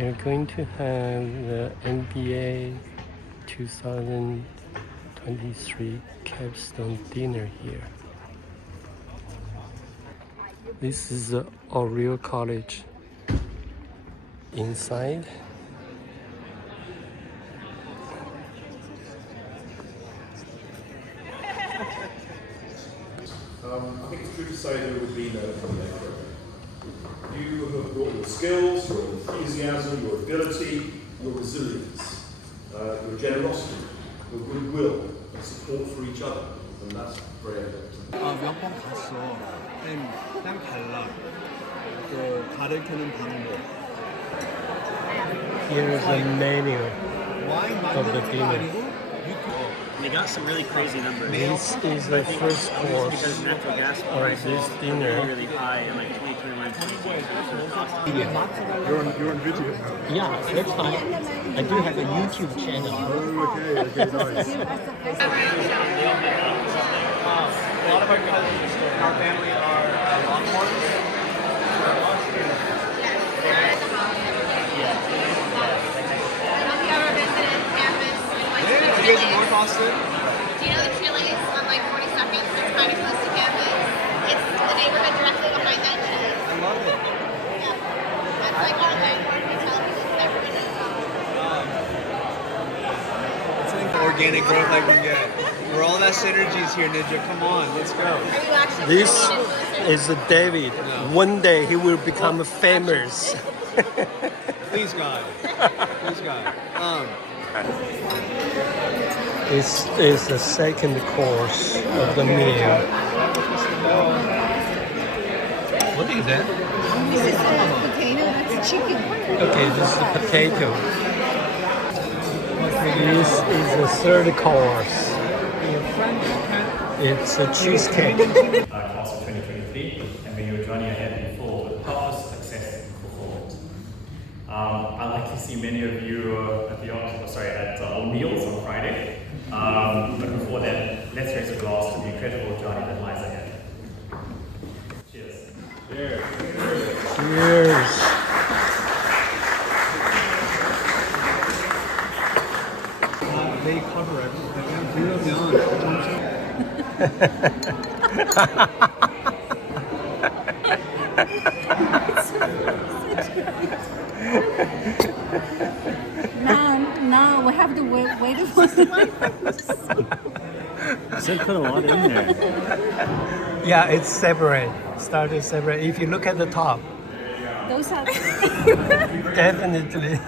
We're going to have the NBA 2023 capstone dinner here. This is the Oriel College. Inside, I think it's true to say there would be no comeback program. You have brought your skills, your enthusiasm, your ability, your resilience, your generosity, your goodwill, and support for each other, and that's very evident. 몇 번 갔어. 쌤 달라. 그 가르치는 방법. here's the menu of the dinner. They got some really crazy numbers. This is the first course Because natural gas of prices this are dinner. really, really high in like 2021, 2022. You're on video. Yeah, that's fine. I do have a YouTube channel. Okay, nice. A lot of our cousins in our family are Longhorns. You guys in North Austin? Do you know the Chili's on like 42nd? It's kind of close to campus. It's the neighborhood directly behind that Chili's. I love it. Yeah. That's like our landmark hotel because everyone knows about it. It's like organic growth I can get. We're all that synergies here, Ninja. Come on, let's go. Are you actually This an influencer? is David. One day he will become famous. Please, God. Please, God. This is the second course of the meal. What is that? This is potato, that's chicken. Okay, this is the potato. This is the third course. It's a cheesecake. Class of 2023, and when you're joining ahead before with purpose, success, and fulfillment. I'd like to see many of you at O'Neill's on Friday. But before that, let's raise a glass to the incredible journey that lies ahead. Cheers. Cheers. They cover everything. Now we have to wait for the So put a lot in there. Yeah, it's separate. Started separate. If you look at the top, Those are definitely.